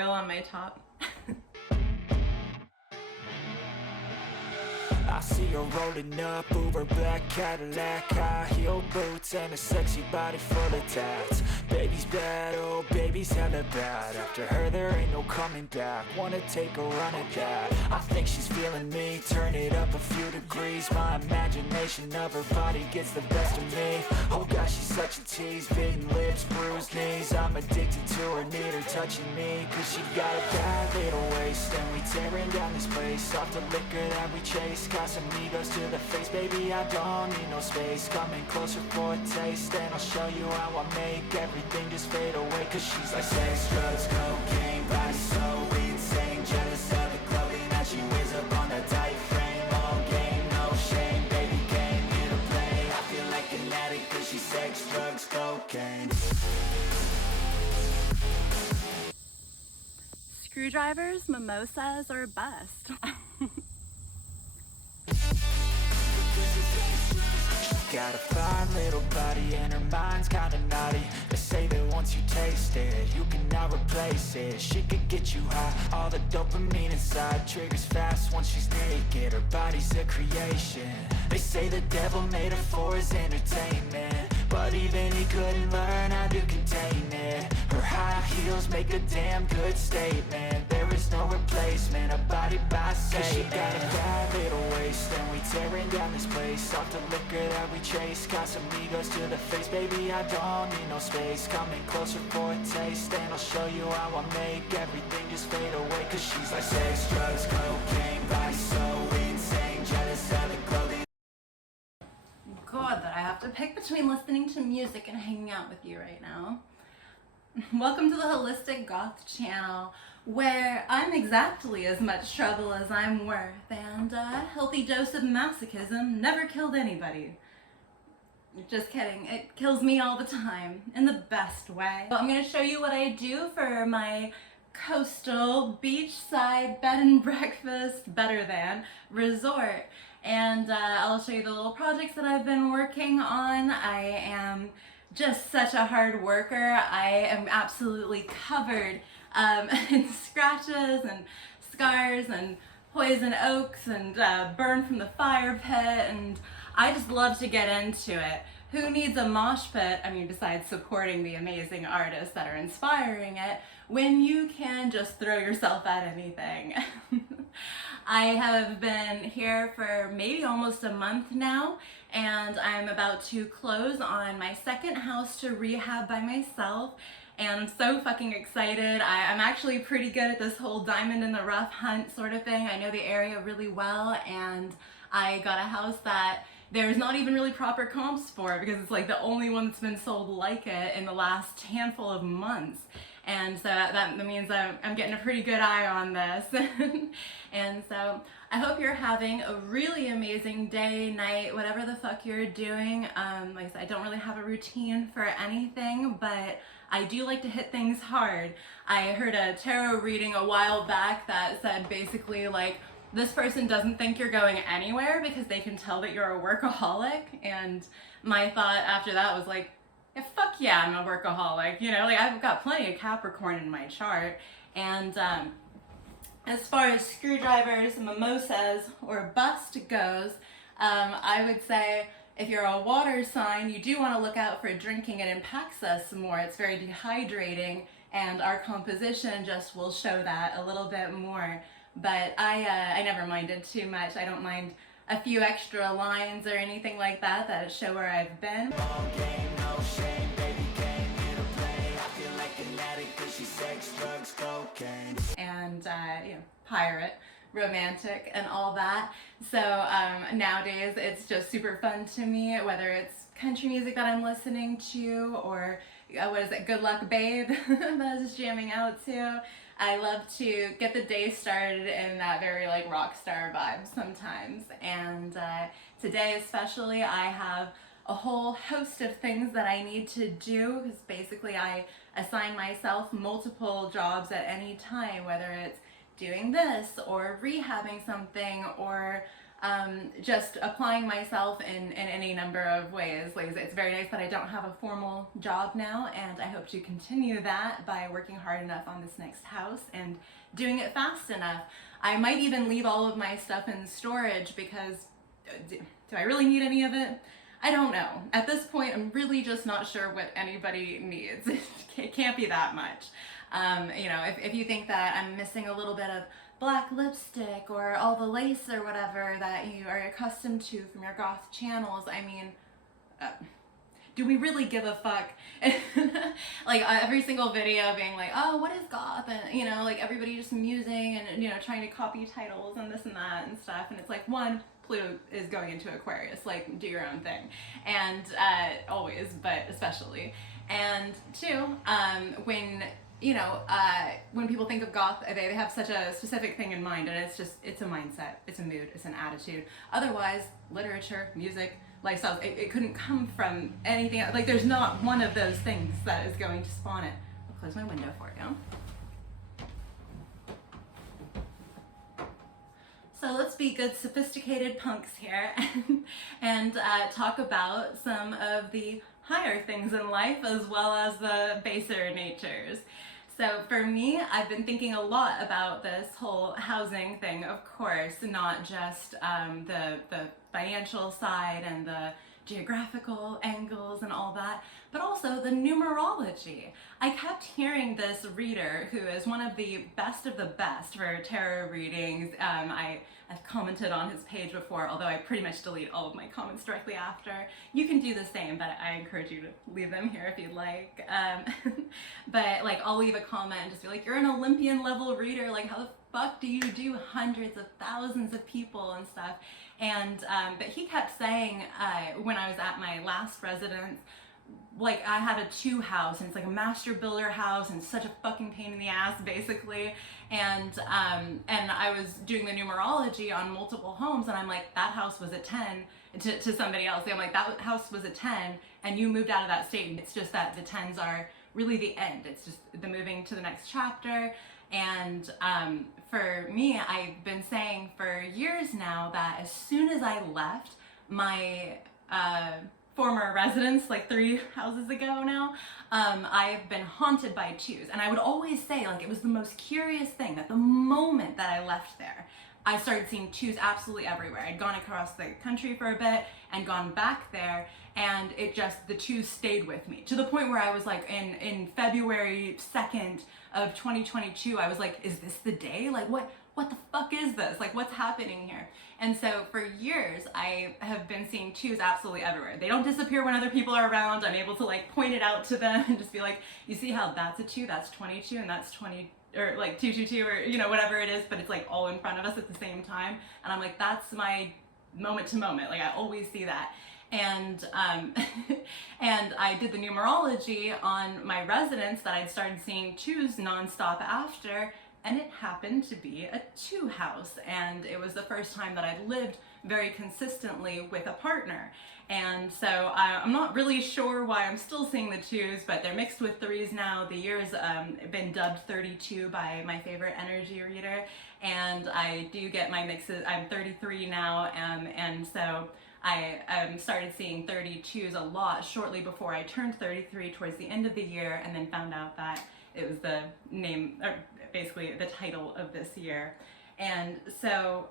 oil on my top. I see her rolling up, Uber black Cadillac, high heel boots and a sexy body full of tats. Baby's bad, oh baby's hella bad. After her there ain't no coming back. Wanna take a run at that. I think she's feeling me, turn it up a few degrees. My imagination of her body gets the best of me. Oh gosh, she's such a tease, bitten lips, bruised knees. I'm addicted to her, need her touching me, cause she got a bad little waist. And we tearing down this place, off the liquor that we chase. Got some egos to the face, baby, I don't need no space. Coming closer for a taste, and I'll show you how I make everything just fade away. Cause she's like sex, drugs, cocaine, body so insane. Jealous of the clothing that she wears up on that tight frame. All game, no shame, baby came here to play. I feel like an addict cause she's sex, drugs, cocaine. Screwdrivers, mimosas, or bust. Got a fine little body and her mind's kinda naughty. They say that once you taste it, you cannot replace it. She could get you high, all the dopamine inside triggers fast once she's naked. Her body's a creation. They say the devil made her for his entertainment, but even he couldn't learn how to contain it. Her high heels make a damn good statement. There is no replacement, a body by Satan. Cause she got a bad little waist, and we tearing down this place. Off the liquor that we chase, got some egos to the face. Baby, I don't need no space. Coming closer for a taste, and I'll show you how I make everything just fade away. Cause she's like sex, drugs, cocaine, body so insane. Jealous of the clothing. God, that I have to pick between listening to music and hanging out with you right now. Welcome to the Holistic Goth channel, where I'm exactly as much trouble as I'm worth, and a healthy dose of masochism never killed anybody. Just kidding, it kills me all the time, in the best way. So I'm going to show you what I do for my coastal beachside bed and breakfast, better than, resort. And I'll show you the little projects that I've been working on. I am just such a hard worker. I am absolutely covered in scratches and scars and poison oaks and burn from the fire pit, and I just love to get into it. Who needs a mosh pit, I mean, besides supporting the amazing artists that are inspiring it, when you can just throw yourself at anything? I have been here for maybe almost a month now, and I'm about to close on my second house to rehab by myself, and I'm so fucking excited. I'm actually pretty good at this whole diamond in the rough hunt sort of thing. I know the area really well, and I got a house that there's not even really proper comps for, because it's like the only one that's been sold like it in the last handful of months. And so that means I'm getting a pretty good eye on this. And so I hope you're having a really amazing day, night, whatever the fuck you're doing. Like I said, I don't really have a routine for anything, but I do like to hit things hard. I heard a tarot reading a while back that said basically like, this person doesn't think you're going anywhere because they can tell that you're a workaholic. And my thought after that was like, yeah, fuck yeah, I'm a workaholic. You know, like I've got plenty of Capricorn in my chart. And as far as screwdrivers, mimosas, or bust goes, I would say if you're a water sign, you do want to look out for drinking. It impacts us more. It's very dehydrating, and our composition just will show that a little bit more. But I never minded too much. I don't mind a few extra lines or anything like that that show where I've been. All game, no shame, baby came here to play. I feel like an addict cause she's sex, drugs, cocaine. And you know, pirate, romantic, and all that. So nowadays it's just super fun to me, whether it's country music that I'm listening to, or what is it, Good Luck Babe that I was just jamming out to. I love to get the day started in that very like rock star vibe sometimes. And today especially I have a whole host of things that I need to do, because basically I assign myself multiple jobs at any time, whether it's doing this or rehabbing something or just applying myself in any number of ways. Like, it's very nice that I don't have a formal job now, and I hope to continue that by working hard enough on this next house and doing it fast enough. I might even leave all of my stuff in storage because do I really need any of it? I don't know. At this point, I'm really just not sure what anybody needs. It can't be that much. You know, if you think that I'm missing a little bit of black lipstick or all the lace or whatever that you are accustomed to from your goth channels, I mean, do we really give a fuck? Like, every single video being like, oh, what is goth? And, you know, like, everybody just musing and, you know, trying to copy titles and this and that and stuff. And it's like, one, Pluto is going into Aquarius, like, do your own thing. And always, but especially. And two, when, you know, when people think of goth, they have such a specific thing in mind, and it's a mindset, it's a mood, it's an attitude. Otherwise, literature, music, lifestyles, it couldn't come from anything. Like, there's not one of those things that is going to spawn it. I'll close my window for you. So let's be good, sophisticated punks here and talk about some of the higher things in life as well as the baser natures. So for me, I've been thinking a lot about this whole housing thing, of course, not just the financial side and the geographical angles and all that, but also the numerology. I kept hearing this reader who is one of the best for tarot readings. I've commented on his page before, although I pretty much delete all of my comments directly after. You can do the same, but I encourage you to leave them here if you'd like. But like, I'll leave a comment and just be like, you're an Olympian level reader, like how the fuck do you do hundreds of thousands of people and stuff? And but he kept saying when I was at my last residence, like, I had a 2 house and it's like a master builder house and such a fucking pain in the ass basically, and I was doing the numerology on multiple homes, and I'm like, that house was a 10 to somebody else. I'm like, that house was a 10 and you moved out of that state, and it's just that the 10s are really the end. It's just the moving to the next chapter. And for me, I've been saying for years now that as soon as I left my former residence, like 3 houses ago now, I've been haunted by 2s. And I would always say, like, it was the most curious thing that the moment that I left there, I started seeing 2s absolutely everywhere. I'd gone across the country for a bit and gone back there, and it just, the 2s stayed with me to the point where I was like, in February 2nd of 2022, I was like, is this the day? Like, what the fuck is this? Like, what's happening here? And so for years, I have been seeing 2s absolutely everywhere. They don't disappear when other people are around. I'm able to like point it out to them and just be like, you see how that's a 2, that's 22, and that's 20, or like 222, or, you know, whatever it is, but it's like all in front of us at the same time. And I'm like, that's my moment to moment. Like, I always see that. And and I did the numerology on my residence that I'd started seeing 2s nonstop after, and it happened to be a 2 house, and it was the first time that I'd lived very consistently with a partner. And so I'm not really sure why I'm still seeing the 2s, but they're mixed with 3s now. The year's been dubbed 32 by my favorite energy reader, and I do get my mixes. I'm 33 now, and so I started seeing 32s a lot shortly before I turned 33 towards the end of the year, and then found out that it was the name, or basically the title of this year. And so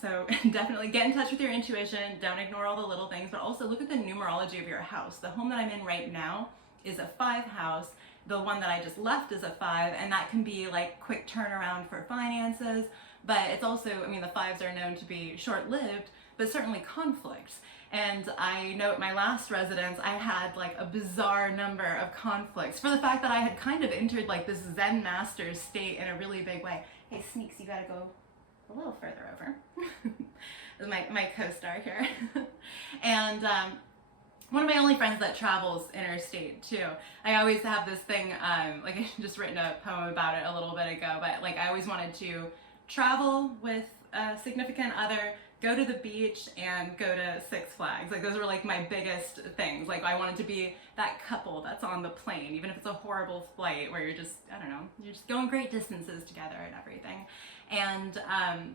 so definitely get in touch with your intuition. Don't ignore all the little things, but also look at the numerology of your house. The home that I'm in right now is a 5 house. The one that I just left is a 5, and that can be like quick turnaround for finances, but it's also, I mean, the 5s are known to be short-lived, but certainly conflicts. And I know at my last residence, I had like a bizarre number of conflicts for the fact that I had kind of entered like this Zen master state in a really big way. Hey, Sneaks, you gotta go a little further over. This is my co-star here. And one of my only friends that travels interstate too. I always have this thing, like I just written a poem about it a little bit ago, but like I always wanted to travel with a significant other, go to the beach and go to Six Flags. Like those were like my biggest things. Like I wanted to be that couple that's on the plane, even if it's a horrible flight where you're just, I don't know, you're just going great distances together and everything. And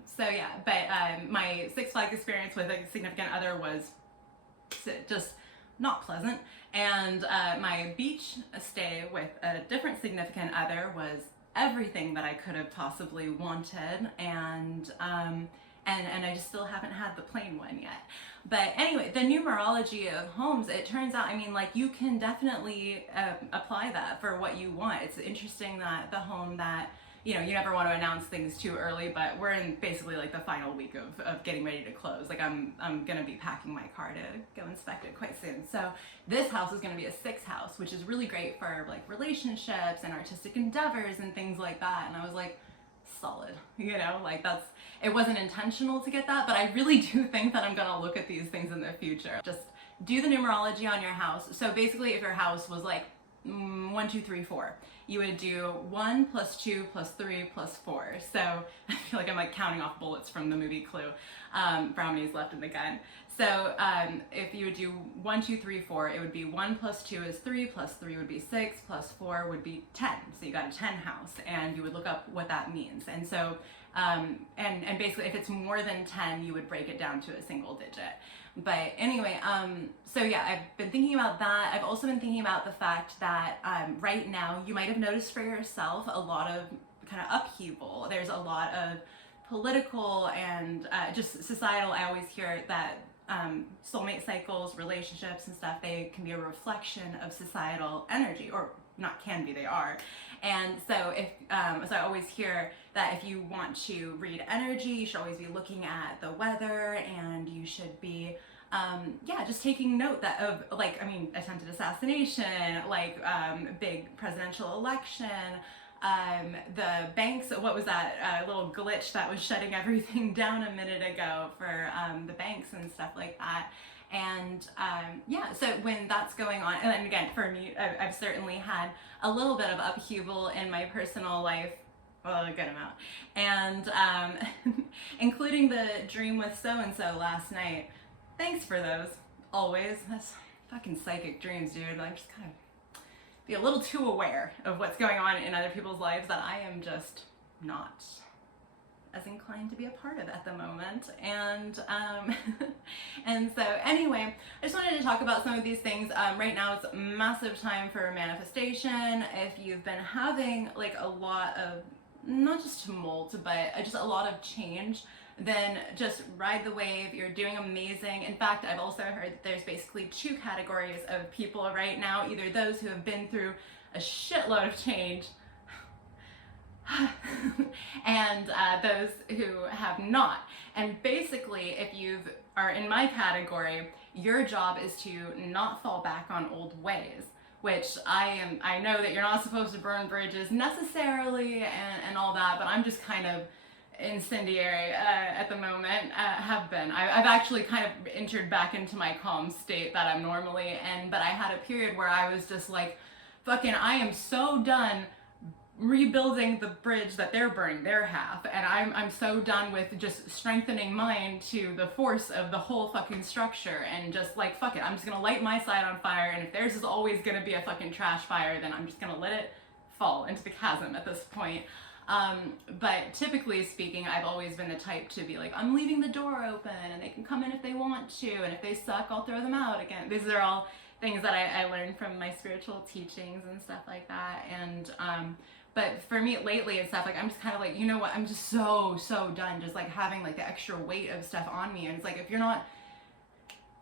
so yeah, but my Six Flags experience with a significant other was just not pleasant. And my beach stay with a different significant other was everything that I could have possibly wanted, and I just still haven't had the plain one yet. But anyway, the numerology of homes, it turns out, I mean, like you can definitely apply that for what you want. It's interesting that the home that, you know, you never want to announce things too early, but we're in basically like the final week of getting ready to close. Like I'm gonna be packing my car to go inspect it quite soon. So this house is gonna be a 6 house, which is really great for like relationships and artistic endeavors and things like that. And I was like, solid, you know, like that's, it wasn't intentional to get that, but I really do think that I'm gonna look at these things in the future. Just do the numerology on your house. So basically if your house was like 1, 2, 3, 4, you would do 1 + 2 + 3 + 4. So I feel like I'm like counting off bullets from the movie Clue. Brownies left in the gun. So if you would do 1, 2, 3, 4, it would be 1 + 2 is 3 + 3 would be 6 + 4 would be 10. So you got a 10 house, and you would look up what that means. And so and basically if it's more than 10, you would break it down to a single digit. But anyway, so yeah, I've been thinking about that. I've also been thinking about the fact that right now, you might have noticed for yourself a lot of kind of upheaval. There's a lot of political and just societal. I always hear that soulmate cycles, relationships and stuff, they can be a reflection of societal energy, or not can be, they are. And so if so I always hear that if you want to read energy, you should always be looking at the weather, and you should be yeah, just taking note that of, like, I mean, attempted assassination, like big presidential election, the banks, what was that little glitch that was shutting everything down a minute ago for the banks and stuff like that. And yeah, so when that's going on, and then again, for me, I've certainly had a little bit of upheaval in my personal life, well, a good amount, and including the dream with so-and-so last night. Thanks for those, always. That's fucking psychic dreams, dude. I'm just kind of be a little too aware of what's going on in other people's lives that I am just not as inclined to be a part of at the moment. And and so anyway, I just wanted to talk about some of these things. Right now it's massive time for manifestation. If you've been having like a lot of, not just tumult, but just a lot of change, then just ride the wave. You're doing amazing. In fact, I've also heard that there's basically 2 categories of people right now, either those who have been through a shitload of change and those who have not. And basically, if you are in my category, your job is to not fall back on old ways, which I know that you're not supposed to burn bridges necessarily and all that, but I'm just kind of incendiary at the moment, have been. I've actually kind of entered back into my calm state that I'm normally in, but I had a period where I was just like, fucking, I am so done rebuilding the bridge that they're burning their half, and I'm so done with just strengthening mine to the force of the whole fucking structure, and just like, fuck it, I'm just gonna light my side on fire, and if theirs is always gonna be a fucking trash fire, then I'm just gonna let it fall into the chasm at this point. But typically speaking, I've always been the type to be like, I'm leaving the door open and they can come in if they want to, and if they suck, I'll throw them out again. These are all things that I learned from my spiritual teachings and stuff like that. And but for me lately and stuff, like, I'm just kind of like, you know what, I'm just so done just like having like the extra weight of stuff on me. And it's like, if you're not,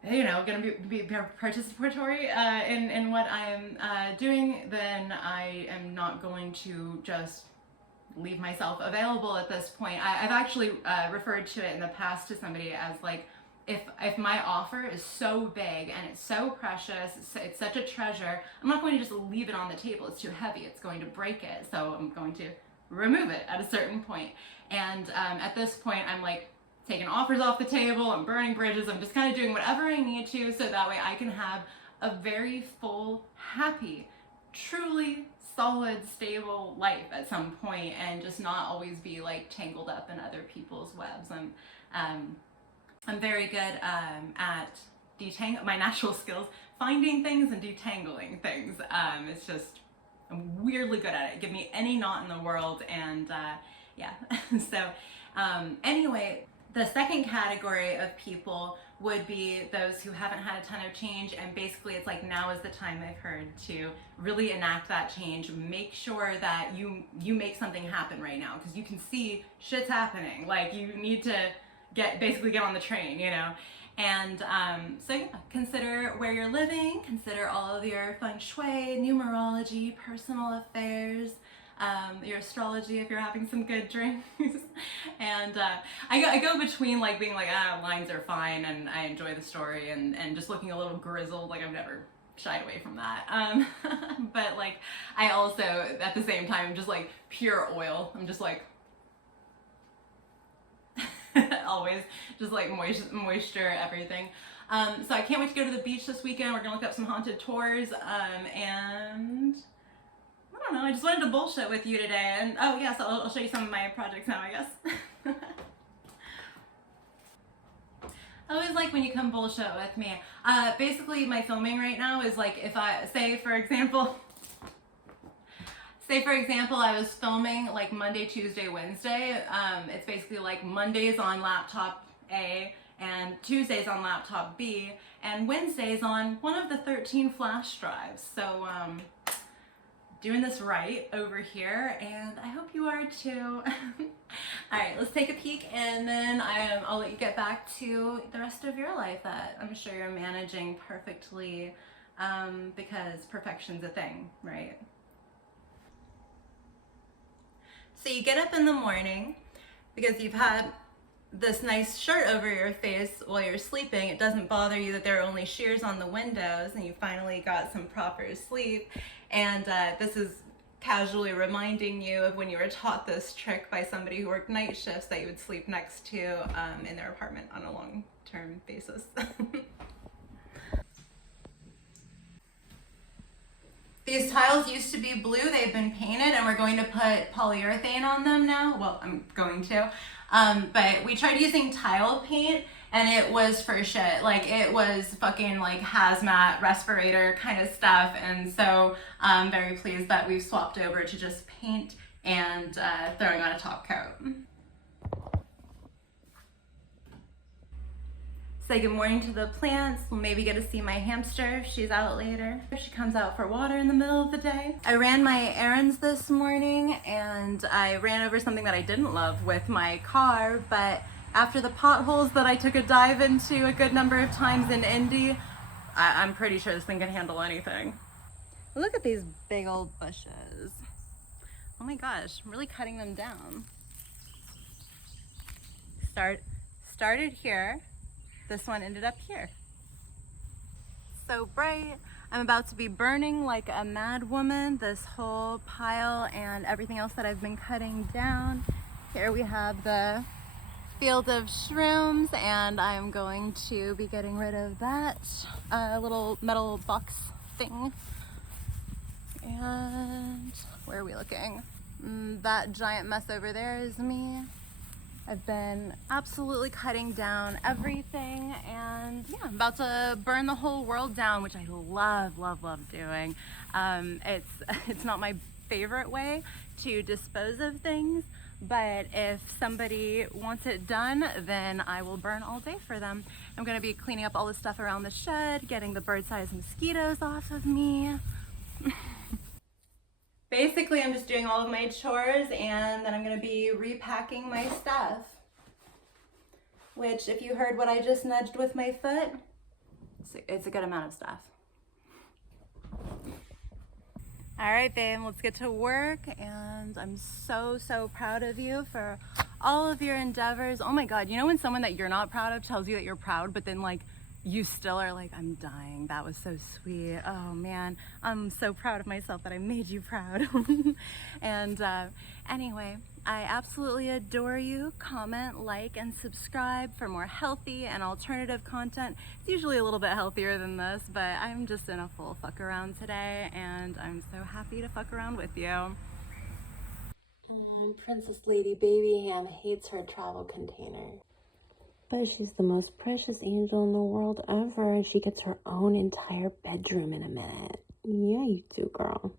you know, gonna be participatory in what I'm doing, then I am not going to just leave myself available at this point. I've actually referred to it in the past to somebody as like, if my offer is so big and it's so precious, it's such a treasure, I'm not going to just leave it on the table. It's too heavy. It's going to break it. So I'm going to remove it at a certain point. And at this point, I'm like taking offers off the table. I'm burning bridges. I'm just kind of doing whatever I need to, so that way I can have a very full, happy, truly solid, stable life at some point, and just not always be like tangled up in other people's webs. I'm very good at my natural skills, finding things and detangling things. It's just, I'm weirdly good at it. Give me any knot in the world and yeah. So anyway, the second category of people would be those who haven't had a ton of change, and basically it's like now is the time, I've heard, to really enact that change. Make sure that you make something happen right now, because you can see shit's happening. Like, you need to basically get on the train, you know? And so yeah, consider where you're living, consider all of your feng shui, numerology, personal affairs, your astrology if you're having some good drinks. And I go between like being like, lines are fine and I enjoy the story, and just looking a little grizzled, like I've never shied away from that. But like, I also at the same time, just like pure oil. I'm just like, always just like moisture, everything. So I can't wait to go to the beach this weekend. We're gonna look up some haunted tours, and I don't know, I just wanted to bullshit with you today. And oh yes, I'll show you some of my projects now, I guess. I always like when you come bullshit with me. Basically my filming right now is like, if I say for example I was filming like Monday, Tuesday, Wednesday. It's basically like Mondays on laptop A and Tuesdays on laptop B and Wednesdays on one of the 13 flash drives. So doing this right over here, and I hope you are too. All right, let's take a peek, and then I'll let you get back to the rest of your life that I'm sure you're managing perfectly, because perfection's a thing, right? So you get up in the morning because you've had this nice shirt over your face while you're sleeping. It doesn't bother you that there are only shears on the windows, and you finally got some proper sleep. And this is casually reminding you of when you were taught this trick by somebody who worked night shifts that you would sleep next to in their apartment on a long-term basis. These tiles used to be blue, they've been painted, and we're going to put polyurethane on them now. Well, I'm going to. But we tried using tile paint, and it was for shit. Like, it was fucking like hazmat, respirator kind of stuff. And so I'm very pleased that we've swapped over to just paint and throwing on a top coat. Say good morning to the plants. We'll maybe get to see my hamster if she's out later. If she comes out for water in the middle of the day. I ran my errands this morning, and I ran over something that I didn't love with my car, but after the potholes that I took a dive into a good number of times in Indy, I'm pretty sure this thing can handle anything. Look at these big old bushes. Oh my gosh, I'm really cutting them down. Started here. This one ended up here. So bright. I'm about to be burning like a mad woman this whole pile and everything else that I've been cutting down. Here we have the field of shrooms, and I'm going to be getting rid of that little metal box thing. And where are we looking? That giant mess over there is me. I've been absolutely cutting down everything, and yeah, I'm about to burn the whole world down, which I love doing. It's not my favorite way to dispose of things, but if somebody wants it done, then I will burn all day for them. I'm gonna be cleaning up all the stuff around the shed, getting the bird-sized mosquitoes off of me. Basically, I'm just doing all of my chores, and then I'm gonna be repacking my stuff. Which, if you heard what I just nudged with my foot, it's a good amount of stuff. All right, babe, let's get to work, and I'm so proud of you for all of your endeavors. Oh my God, you know when someone that you're not proud of tells you that you're proud, but then like, you still are like, I'm dying. That was so sweet. Oh man, I'm so proud of myself that I made you proud. And anyway, I absolutely adore you. Comment, like, and subscribe for more healthy and alternative content. It's usually a little bit healthier than this, but I'm just in a full fuck around today, and I'm so happy to fuck around with you. Princess Lady Baby Ham hates her travel container. But she's the most precious angel in the world ever, and she gets her own entire bedroom in a minute. Yeah, you do, girl.